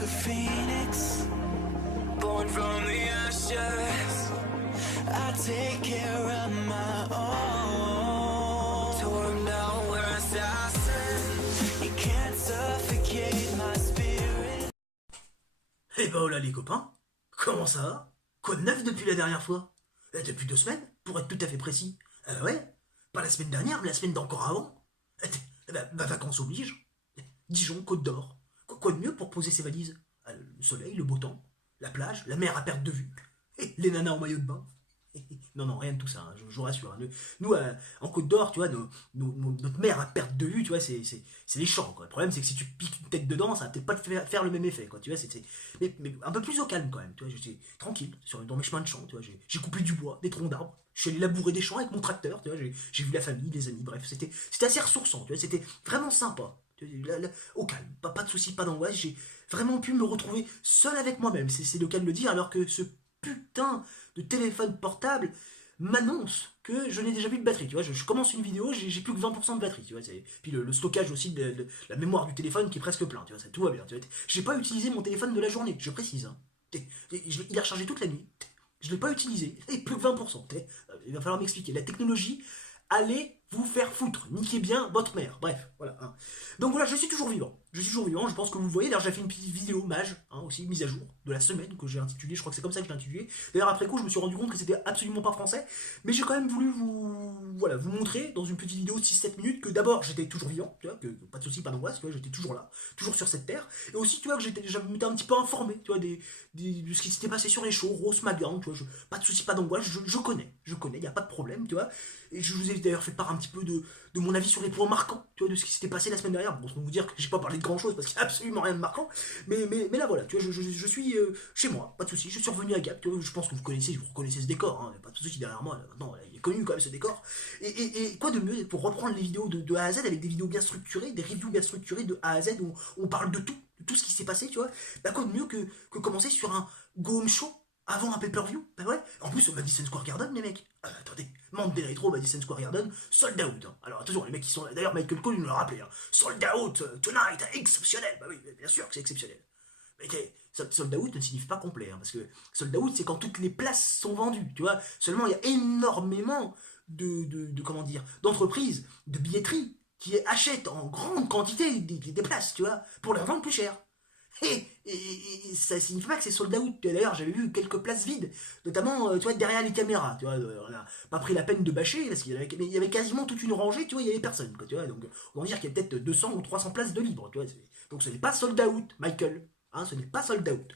like a phoenix, born from the ashes. I take care of my own. Torn down, we're assassins. You can't suffocate my spirit. Eh ben voilà les copains, comment ça va? Quoi de neuf depuis la dernière fois? Depuis 2 semaines, pour être tout à fait précis. Ouais, pas la semaine dernière, mais la semaine d'encore avant. Vacances oblige. Dijon, Côte d'Or. Quoi de mieux pour poser ses valises? Le soleil, le beau temps, la plage, la mer à perte de vue, et les nanas en maillot de bain. Non, rien de tout ça, hein, je vous rassure. Hein. Nous, en Côte d'Or, tu vois, notre mer à perte de vue, tu vois, c'est les champs. Quoi. Le problème, c'est que si tu piques une tête dedans, ça va peut-être pas te faire le même effet. Quoi, tu vois, mais un peu plus au calme quand même. Tu vois, j'étais tranquille dans mes chemins de champs. Tu vois, j'ai coupé du bois, des troncs d'arbres. Je suis allé labourer des champs avec mon tracteur. Tu vois, j'ai vu la famille, les amis. Bref, c'était assez ressourçant. Tu vois, c'était vraiment sympa. Là, au calme, pas de soucis, pas d'angoisse. J'ai vraiment pu me retrouver seul avec moi-même. C'est le cas de le dire, alors que ce putain de téléphone portable m'annonce que je n'ai déjà plus de batterie. Tu vois, je commence une vidéo, j'ai plus que 20% de batterie. Tu vois, puis le stockage aussi de la mémoire du téléphone qui est presque plein. Tu vois, tout va bien. J'ai pas utilisé mon téléphone de la journée, je précise. Hein. Il a rechargé toute la nuit. Je l'ai pas utilisé. Et plus que 20%. Il va falloir m'expliquer. La technologie, allez vous faire foutre. Niquez bien votre mère. Bref, voilà. Hein. Donc voilà, je suis toujours vivant. Je pense que vous le voyez. D'ailleurs, j'ai fait une petite vidéo mage, hein, aussi, mise à jour, de la semaine, que j'ai intitulée. Je crois que c'est comme ça que je l'ai intitulée. D'ailleurs, après coup, je me suis rendu compte que c'était absolument pas français. Mais j'ai quand même voulu vous montrer, dans une petite vidéo de 6-7 minutes, que d'abord, j'étais toujours vivant. Tu vois, que pas de soucis, pas d'angoisse. Tu vois, j'étais toujours là, toujours sur cette terre. Et aussi, tu vois, que je m'étais un petit peu informé, tu vois, de ce qui s'était passé sur les shows, Rose Magang, tu vois, pas de soucis, pas d'angoisse. Je connais, il n'y a pas de problème, tu vois. Et je vous ai d'ailleurs fait part un petit peu de mon avis sur les points marquants, tu vois, de ce qui s'était passé la semaine dernière. Bon, pour vous dire que j'ai pas parlé de grand chose parce qu'il n'y a absolument rien de marquant, mais là voilà, tu vois, je suis chez moi, pas de soucis, je suis revenu à Gap, tu vois, je pense que vous reconnaissez ce décor, hein, pas de soucis derrière moi, maintenant il est connu quand même ce décor. Et quoi de mieux pour reprendre les vidéos de A à Z avec des vidéos bien structurées, des reviews bien structurées de A à Z où on parle de tout ce qui s'est passé, tu vois. Bah quoi de mieux que commencer sur un Go Home Show avant un pay-per-view? Bah ouais, en plus au Madison Square Garden, les mecs. Attendez, Monday Night Raw, Madison Square Garden, sold out. Hein. Alors attention, les mecs qui sont là, d'ailleurs Michael Cole nous l'a rappelé, hein. Sold out, tonight, exceptionnel. Bah oui, bien sûr que c'est exceptionnel. Mais sold out ne signifie pas complet, hein, parce que sold out, c'est quand toutes les places sont vendues, tu vois. Seulement, il y a énormément comment dire, d'entreprises, de billetterie, qui achètent en grande quantité des places, tu vois, pour les revendre plus cher. Et ça signifie pas que c'est sold out. D'ailleurs, j'avais vu quelques places vides, notamment tu vois, derrière les caméras. Tu vois, on n'a pas pris la peine de bâcher parce qu'il y avait quasiment toute une rangée. Tu vois, il y avait personne. Quoi, tu vois, donc on va dire qu'il y a peut-être 200 ou 300 places de libre. Tu vois, donc ce n'est pas sold out, Michael. Hein, ce n'est pas sold out.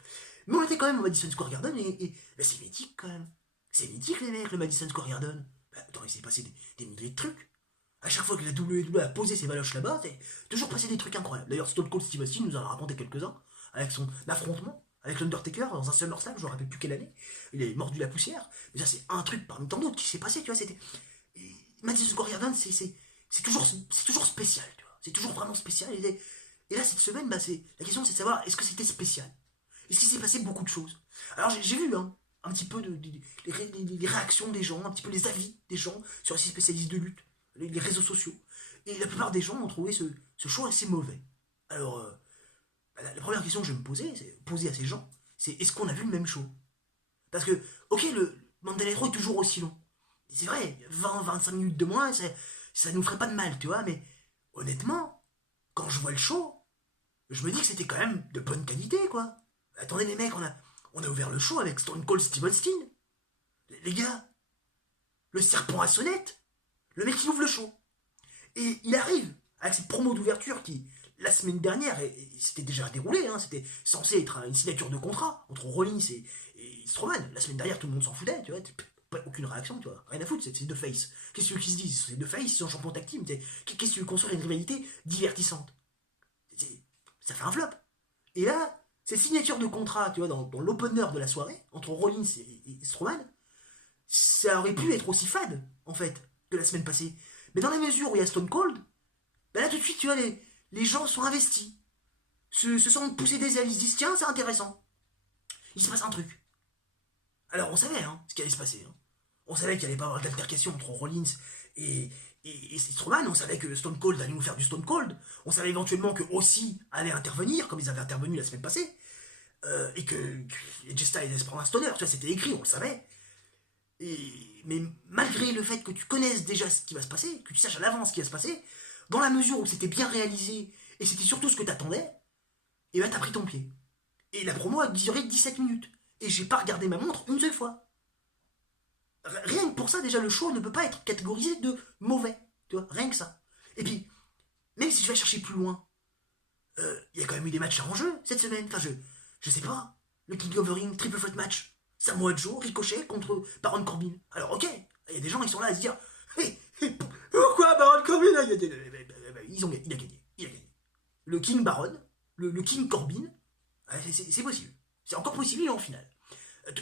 Mais on était quand même au Madison Square Garden et c'est mythique quand même. C'est mythique les mecs, le Madison Square Garden. Attends, il s'est passé des milliers de trucs. À chaque fois que la WWE a posé ses valoches là-bas, c'est toujours passé des trucs incroyables. D'ailleurs, Stone Cold Steve Austin nous en a raconté quelques-uns, avec son affrontement avec l'Undertaker dans un SummerSlam, je ne me rappelle plus quelle année. Il est mordu la poussière. Mais ça, c'est un truc parmi tant d'autres qui s'est passé, tu vois. Madison Square Garden, c'est toujours spécial, tu vois. C'est toujours vraiment spécial. Et là, cette semaine, la question, c'est de savoir, est-ce que c'était spécial? Est-ce qu'il s'est passé beaucoup de choses? Alors, j'ai vu, hein, un petit peu les réactions des gens, un petit peu les avis des gens sur ces spécialistes de lutte, les réseaux sociaux. Et la plupart des gens ont trouvé ce show assez mauvais. Alors, la première question que je vais me poser, c'est poser à ces gens, c'est est-ce qu'on a vu le même show? Parce que, ok, le Monday Night Raw est toujours aussi long. C'est vrai, 20-25 minutes de moins, ça nous ferait pas de mal, tu vois, mais honnêtement, quand je vois le show, je me dis que c'était quand même de bonne qualité, quoi. Attendez les mecs, on a ouvert le show avec Stone Cold Steve Austin. Les gars, le serpent à sonnette, le mec qui ouvre le show. Et il arrive avec cette promo d'ouverture qui, la semaine dernière, c'était déjà déroulé, hein, c'était censé être une signature de contrat entre Rollins et Strowman. La semaine dernière, tout le monde s'en foutait, tu vois, aucune réaction, tu vois, rien à foutre, c'est deux faces. Qu'est-ce que tu veux qu'ils se disent? C'est deux faces, ils sont champions tag team, qu'est-ce que tu veux construire une rivalité divertissante? Ça fait un flop. Et là, cette signature de contrat, tu vois, dans l'opener de la soirée, entre Rollins et Strowman, ça aurait pu être aussi fade, en fait, que la semaine passée. Mais dans la mesure où il y a Stone Cold, là tout de suite, tu vois, les gens sont investis. Se sentent pousser des ailes, ils se disent, tiens, c'est intéressant. Il se passe un truc. Alors on savait, hein, ce qui allait se passer. Hein. On savait qu'il allait pas avoir d'altercation entre Rollins et Strowman. On savait que Stone Cold allait nous faire du Stone Cold. On savait éventuellement que aussi allait intervenir, comme ils avaient intervenu la semaine passée. et que AJ Styles allait se prendre un stoner, tu vois, c'était écrit, on le savait. Mais malgré le fait que tu connaisses déjà ce qui va se passer, que tu saches à l'avance ce qui va se passer, dans la mesure où c'était bien réalisé, et c'était surtout ce que t'attendais, et ben t'as pris ton pied. Et la promo a duré 17 minutes. Et j'ai pas regardé ma montre une seule fois. Rien que pour ça, déjà, le show ne peut pas être catégorisé de mauvais. Tu vois, rien que ça. Et puis, même si je vais chercher plus loin, il y a quand même eu des matchs à enjeu cette semaine. Enfin, je sais pas. Le King of the Ring Triple Threat match. Samoa Joe, Ricochet contre Baron Corbin. Alors, ok, il y a des gens qui sont là à se dire pourquoi Baron Corbin il a gagné. Il a gagné. Le King Baron, le King Corbin, c'est possible. C'est encore possible en finale.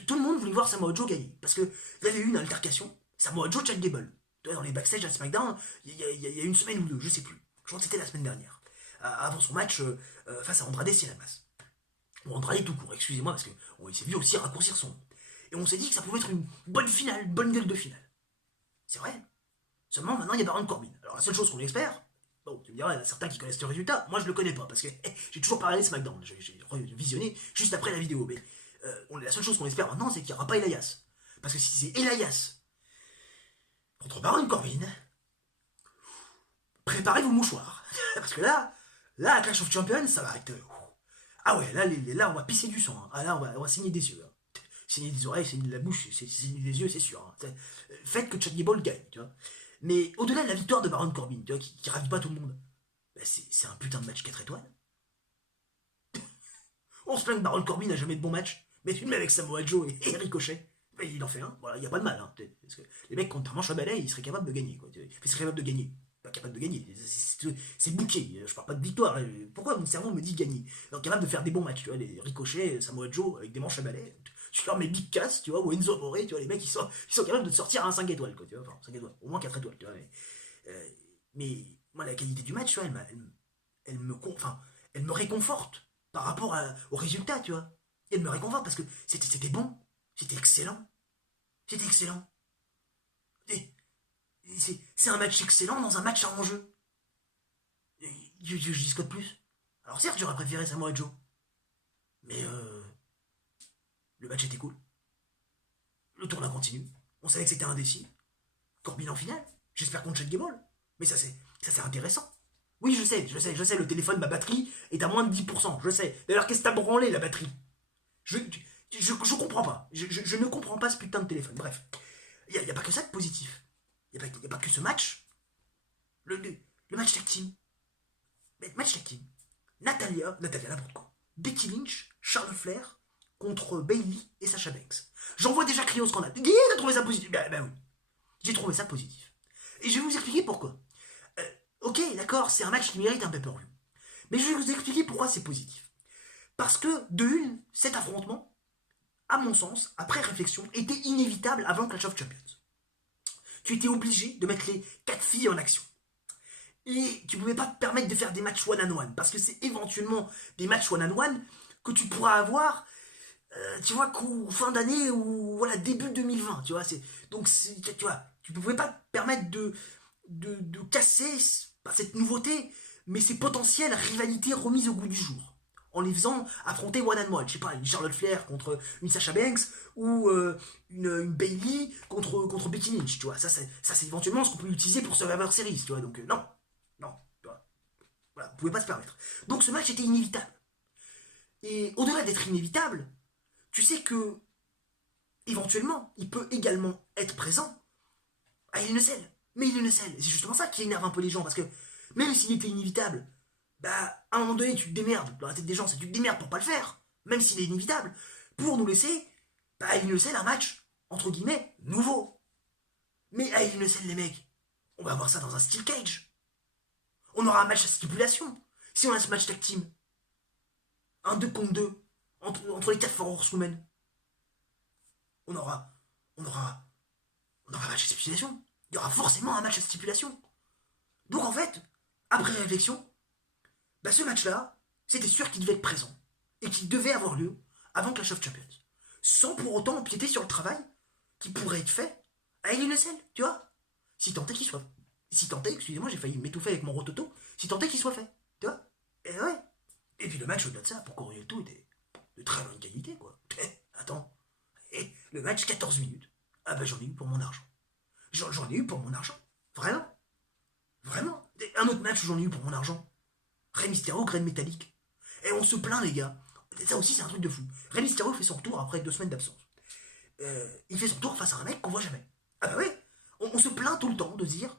Tout le monde voulait voir Samoa Joe gagner. Parce qu'il y avait eu une altercation. Samoa Joe, Chad Gable. Dans les backstage à SmackDown, il y a une semaine ou deux, je sais plus. Je crois que c'était la semaine dernière. Avant son match face à Andrade Cien-Lamas. Ou Andrade tout court, excusez-moi, parce qu'il s'est vu aussi raccourcir son nom. Et on s'est dit que ça pouvait être une bonne finale, une bonne gueule de finale. C'est vrai. Seulement, maintenant, il y a Baron Corbin. Alors, la seule chose qu'on espère, bon, tu me diras, il y en a certains qui connaissent le résultat. Moi, je le connais pas, parce que j'ai toujours pas regardé SmackDown. J'ai visionné juste après la vidéo. Mais la seule chose qu'on espère maintenant, c'est qu'il n'y aura pas Elias. Parce que si c'est Elias contre Baron Corbin, préparez vos mouchoirs. Parce que là, à Clash of Champions, ça va être... Ah ouais, là, on va pisser du sang. Hein. Ah là, on va saigner des yeux. Hein. Saigner des oreilles, saigner de la bouche, saigner des yeux, c'est sûr. Hein. Faites que Chad Gable gagne, tu vois. Mais au-delà de la victoire de Baron Corbin, tu vois, qui ravit pas tout le monde, bah c'est un putain de match 4 étoiles. On se plaint que Baron Corbin n'a jamais de bon match, mais tu le mets avec Samoa Joe et Ricochet, bah, il en fait un, voilà, il n'y a pas de mal. Hein, parce que les mecs, contre un manche à balai, ils seraient capables de gagner. Quoi. Ils seraient capables de gagner. Pas capable de gagner, c'est bouqué, je parle pas de victoire. Pourquoi mon cerveau me dit gagner? Donc capable de faire des bons matchs, tu vois, les Ricochet, Samoa Joe avec des manches à balai, tu leur mets Big Cass, tu vois, ou Enzo Amore, tu vois, les mecs ils sont capables de te sortir un 5 étoiles, quoi, tu vois, enfin 5 étoiles, au moins 4 étoiles, tu vois. Mais moi la qualité du match, tu vois, elle me réconforte par rapport au résultat, tu vois. Elle me réconforte parce que c'était bon, c'était excellent. C'était excellent. C'est un match excellent dans un match à enjeu. Je dis quoi de plus? Alors certes, j'aurais préféré Samoa Joe. Mais le match était cool. Le tournoi continue. On savait que c'était indécis. Corbin en finale. J'espère contre Chad Gable. Mais ça c'est intéressant. Oui, je sais, le téléphone, ma batterie est à moins de 10%. Je sais. D'ailleurs, qu'est-ce que t'as branlé, la batterie? Je comprends pas. Je ne comprends pas ce putain de téléphone. Bref. Il n'y a pas que ça de positif. Il n'y a pas que ce match. Le match tag team. Match tag team. Natalia, n'importe quoi. Becky Lynch, Charlotte Flair contre Bayley et Sasha Banks. J'en vois déjà crier au scandale. Guy, t'as trouvé ça positif? Ben oui. J'ai trouvé ça positif. Et je vais vous expliquer pourquoi. Ok, d'accord, c'est un match qui mérite un pay-per-view. Mais je vais vous expliquer pourquoi c'est positif. Parce que, de une, cet affrontement, à mon sens, après réflexion, était inévitable avant Clash of Champions. Tu étais obligé de mettre les 4 filles en action. Et tu pouvais pas te permettre de faire des matchs one-on-one, parce que c'est éventuellement des matchs one-on-one que tu pourras avoir, tu vois, fin d'année ou voilà, début 2020, tu vois. Donc, tu vois, tu pouvais pas te permettre de casser, pas cette nouveauté, mais ces potentielles rivalités remises au goût du jour. En les faisant affronter one-on-one. Je sais pas, une Charlotte Flair contre une Sasha Banks ou une Bayley contre Becky Lynch, tu vois. Ça c'est éventuellement ce qu'on peut utiliser pour Survivor Series, tu vois. Donc, non, tu vois. Voilà, vous pouvez pas se permettre. Donc, ce match était inévitable. Et au-delà d'être inévitable, tu sais que, éventuellement, il peut également être présent à Hell in a Cell. Mais Hell in a Cell, c'est justement ça qui énerve un peu les gens, parce que même s'il était inévitable, bah, à un moment donné, tu te démerdes. Dans la tête des gens, c'est tu te démerdes pour pas le faire, même s'il est inévitable, pour nous laisser, bah, à Hell in a Cell, un match, entre guillemets, nouveau. Mais à Hell in a Cell, les mecs, on va avoir ça dans un steel cage. On aura un match à stipulation. Si on a ce match tag team, un 2 contre 2, entre les 4 For Horsewomen, on aura un match à stipulation. Il y aura forcément un match à stipulation. Donc en fait, après réflexion, bah ce match-là, c'était sûr qu'il devait être présent et qu'il devait avoir lieu avant Clash of Champions. Sans pour autant empiéter sur le travail qui pourrait être fait à Hell in a Cell, tu vois. Si tant est qu'il soit. Si tant est, excusez-moi, j'ai failli m'étouffer avec mon rototo, si tant est qu'il soit fait, tu vois. Et ouais. Et puis le match au-delà de ça, pour Corey et tout, était de très bonne qualité, quoi. Attends, le match 14 minutes. Ah bah j'en ai eu pour mon argent. J'en ai eu pour mon argent. Vraiment. Vraiment. Un autre match où j'en ai eu pour mon argent. Rey Mysterio, graine métallique. Et on se plaint, les gars. Ça aussi, c'est un truc de fou. Rey Mysterio fait son retour après 2 semaines d'absence. Il fait son tour face à un mec qu'on voit jamais. Ah bah ouais. On se plaint tout le temps de dire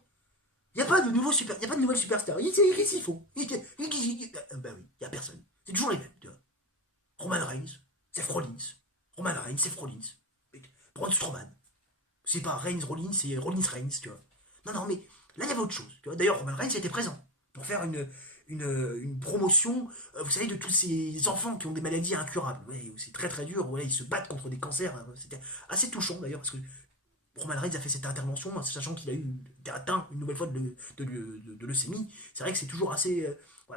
il n'y a pas de nouvelle superstar. Qu'est-ce qu'il faut bah oui, il n'y a personne. C'est toujours les mêmes, tu vois. Roman Reigns, Seth Rollins. Roman Reigns, Seth Rollins. Braun Strowman. C'est pas Reigns Rollins, c'est Rollins Reigns, tu vois. Non, mais là, il y avait autre chose. Tu vois. D'ailleurs, Roman Reigns était présent pour faire une promotion, vous savez, de tous ces enfants qui ont des maladies incurables. Ouais, c'est très très dur. Ouais, ils se battent contre des cancers. C'était assez touchant, d'ailleurs, parce que Roman Reigns a fait cette intervention, sachant qu'il a été atteint une nouvelle fois de leucémie. C'est vrai que c'est toujours assez,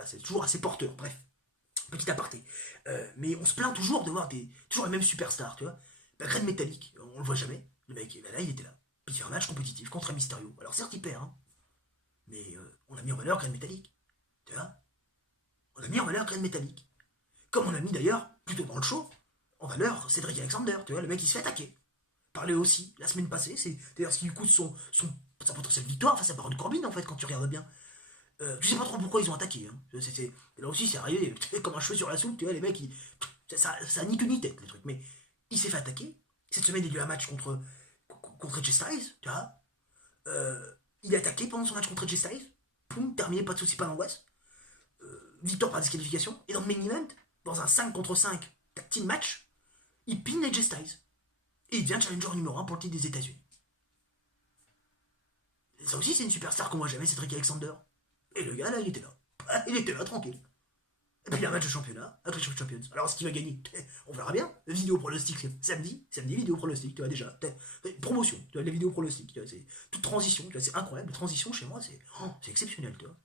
c'est toujours assez porteur. Bref, petit aparté. Mais on se plaint toujours de voir toujours les mêmes superstars, tu vois. La graine métallique, on le voit jamais. Le mec, là, il était là. Puis il fait un match compétitif contre Mysterio. Alors certes, il perd, hein, mais on a mis en valeur graine métallique. Tu vois. On a mis en valeur graine métallique. Comme on a mis d'ailleurs, plutôt dans le show, en valeur Cédric Alexander. Tu vois, le mec, il se fait attaquer. Parlait aussi la semaine passée, c'est d'ailleurs ce qui lui coûte sa potentielle victoire face à Baron Corbin en fait quand tu regardes bien. Tu sais pas trop pourquoi ils ont attaqué. Hein. Là aussi c'est arrivé comme un cheveu sur la soupe, tu vois, les mecs, ça ni queue ni tête les trucs. Mais il s'est fait attaquer. Cette semaine il y a eu un match contre AJ Styles, tu vois. Il est attaqué pendant son match contre AJ Styles. Poum, terminé, pas de soucis, pas d'angoisse. Victoire par disqualification. Et dans le main event, dans un 5 contre 5 tag team match, il pine AJ Styles. Et il devient challenger numéro 1 pour le titre des États-Unis. Ça aussi, c'est une superstar qu'on voit jamais, Cédric Alexander. Et le gars, là, il était là. Il était là, tranquille. Et puis il y a un match de championnat, avec les Champions. Alors, est-ce qu'il va gagner? On verra bien. Vidéo pronostic, samedi, vidéo pronostic, tu vois, déjà. Promotion, tu vois, les vidéos pronostics, tu vois, c'est toute transition, tu vois, c'est incroyable. La transition, chez moi, c'est exceptionnel, tu vois.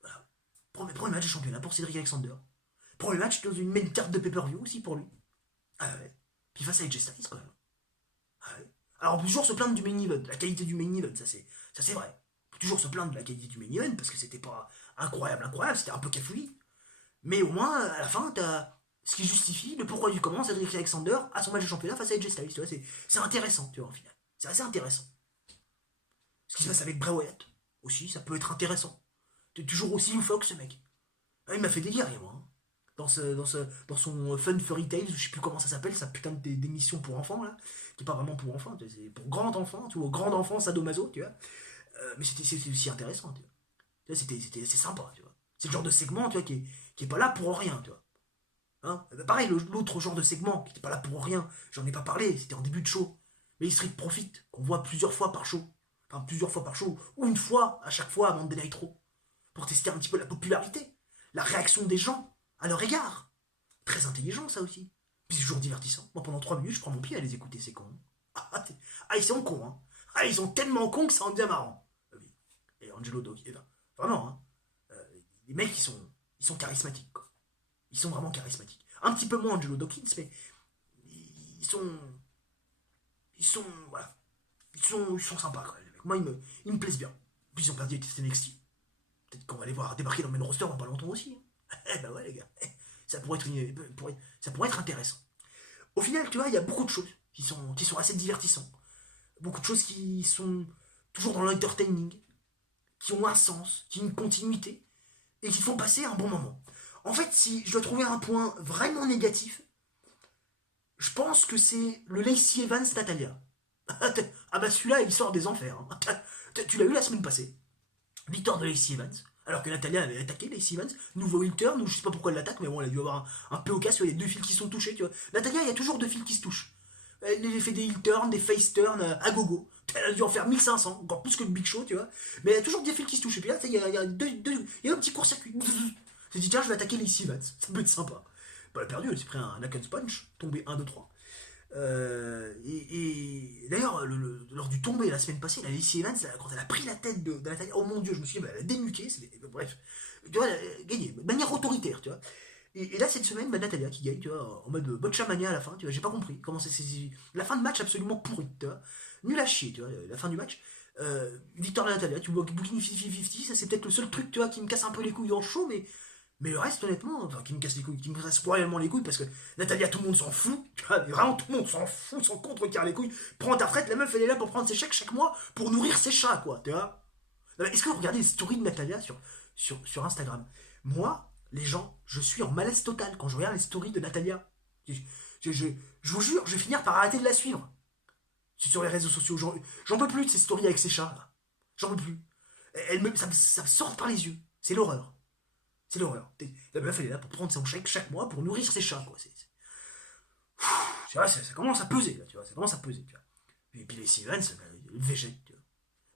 Voilà. Premier match de championnat pour Cédric Alexander. Premier match dans une main carte de pay-per-view aussi pour lui. Ah ouais. Puis face à AJ Styles, quand même. Alors on peut toujours se plaindre du main event, la qualité du main event, ça c'est vrai. On peut toujours se plaindre de la qualité du main event parce que c'était pas incroyable, c'était un peu cafouillis. Mais au moins, à la fin, t'as ce qui justifie le pourquoi du comment Cédric Alexander a son match de championnat face à AJ Styles, tu vois, c'est intéressant, tu vois, en final. C'est assez intéressant. Ce qui se passe avec Bray Wyatt, aussi, ça peut être intéressant. T'es toujours aussi loufoque, ce mec. Ah, il m'a fait délirer, moi. Hein. Dans son Fun Fairy Tales, je sais plus comment ça s'appelle, sa putain d'émission pour enfants, là, qui est pas vraiment pour enfants, c'est pour grand enfant, tu vois, grand enfant sadomaso, tu vois. Mais c'était aussi intéressant, tu vois. C'était assez sympa, tu vois. C'est le genre de segment, tu vois, qui est pas là pour rien, tu vois. Hein, pareil, l'autre genre de segment, qui était pas là pour rien, j'en ai pas parlé, c'était en début de show. Mais Street Profit, qu'on voit plusieurs fois par show. Enfin, plusieurs fois par show, ou une fois à chaque fois avant de Nitro. Pour tester un petit peu la popularité, la réaction des gens à leur égard. Très intelligent, ça aussi. Puis c'est toujours divertissant. Moi, pendant 3 minutes, je prends mon pied à les écouter, c'est con. Ils sont cons, hein. Ils sont tellement cons que ça en devient marrant. Et Angelo Dawkins, vraiment, hein. Les mecs, ils sont charismatiques, quoi. Ils sont vraiment charismatiques. Un petit peu moins Angelo Dawkins, mais ils sont voilà. Ils sont sympas, quand même, les mecs. Moi, ils me plaisent bien. Puis ils ont perdu avec NXT. Peut-être qu'on va les voir débarquer dans le main roster dans pas longtemps aussi. Eh ben ouais, les gars. Ça pourrait être intéressant. Au final, tu vois, il y a beaucoup de choses qui sont assez divertissantes. Beaucoup de choses qui sont toujours dans l'entertaining, qui ont un sens, qui ont une continuité, et qui font passer un bon moment. En fait, si je dois trouver un point vraiment négatif, je pense que c'est le Lacey Evans Natalia. Ah bah celui-là, il sort des enfers. Hein. Tu l'as eu la semaine passée. Victoire de Lacey Evans. Alors que Natalia avait attaqué Lacey Evans, nouveau heel turn, ou je sais pas pourquoi elle l'attaque, mais bon, elle a dû avoir un peu au casse, il y a 2 fils qui sont touchés, tu vois. Natalia, il y a toujours 2 fils qui se touchent. Elle a fait des heel turns, des face turns à gogo. Elle a dû en faire 1500, encore plus que le Big Show, tu vois. Mais il y a toujours des fils qui se touchent. Et puis là, il y a un petit court-circuit. Je dit, tiens, je vais attaquer Lacey Evans, ça peut être sympa. Bah, elle a perdu, elle s'est pris un Nakens Punch, tombé 1, 2, 3. Et d'ailleurs, lors du tombé la semaine passée, la Lacey Evans, quand elle a pris la tête de Natalia, oh mon dieu, je me suis dit, elle a dénuqué, bref, tu vois, elle a gagné, de manière autoritaire, tu vois. Et là, cette semaine, Natalia qui gagne, tu vois, en mode Botchamania à la fin, tu vois, j'ai pas compris comment c'est. La fin de match absolument pourrie, tu vois, nul à chier, tu vois, la fin du match. Victoire de Natalia, tu vois, booking 50-50, ça c'est peut-être le seul truc, tu vois, qui me casse un peu les couilles en show, mais Mais le reste, honnêtement, enfin, qui me casse les couilles, qui me casse royalement les couilles, parce que Natalia, tout le monde s'en fout, tu vois, mais vraiment tout le monde s'en fout, s'en contre-carre les couilles. Prends ta retraite, la meuf, elle est là pour prendre ses chèques chaque mois pour nourrir ses chats, quoi, tu vois. Est-ce que vous regardez les stories de Natalia sur Instagram? Moi, les gens, je suis en malaise total quand je regarde les stories de Natalia. Je vous jure, je vais finir par arrêter de la suivre. Sur les réseaux sociaux, j'en peux plus de ces stories avec ses chats, là. J'en peux plus. Ça me sort par les yeux. C'est l'horreur. C'est l'horreur. La meuf, elle est là pour prendre son chèque chaque mois pour nourrir ses chats, quoi. Tu vois, ça commence à peser, là, tu vois. Ça commence à peser, tu vois. Et puis les Stevens, elle végète, tu vois.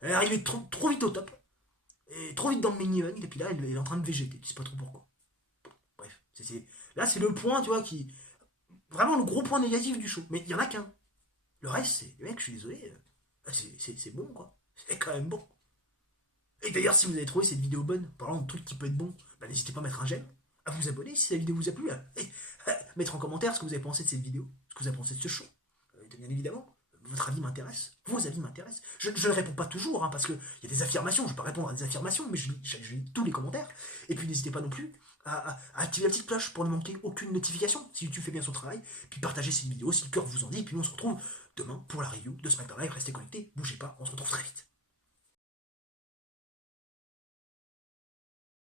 Elle est arrivée trop vite au top. Et trop vite dans le main event, et puis là, elle est en train de végéter. Tu sais pas trop pourquoi. Bref. Là, c'est le point, tu vois, qui. Vraiment le gros point négatif du show. Mais il y en a qu'un. Le reste, c'est. Mec, je suis désolé. C'est bon, quoi. C'est quand même bon. Et d'ailleurs, si vous avez trouvé cette vidéo bonne, parlant de trucs qui peut être bon, bah, n'hésitez pas à mettre un j'aime, à vous abonner si la vidéo vous a plu, mettre en commentaire ce que vous avez pensé de cette vidéo, ce que vous avez pensé de ce show. Bien évidemment, votre avis m'intéresse, vos avis m'intéressent. Je ne réponds pas toujours, hein, parce qu'il y a des affirmations, je ne vais pas répondre à des affirmations, mais je lis tous les commentaires. Et puis n'hésitez pas non plus à activer la petite cloche pour ne manquer aucune notification si YouTube fait bien son travail. Puis partagez cette vidéo si le cœur vous en dit. Et puis nous on se retrouve demain pour la review de SmackDown Live. Restez connectés, bougez pas, on se retrouve très vite.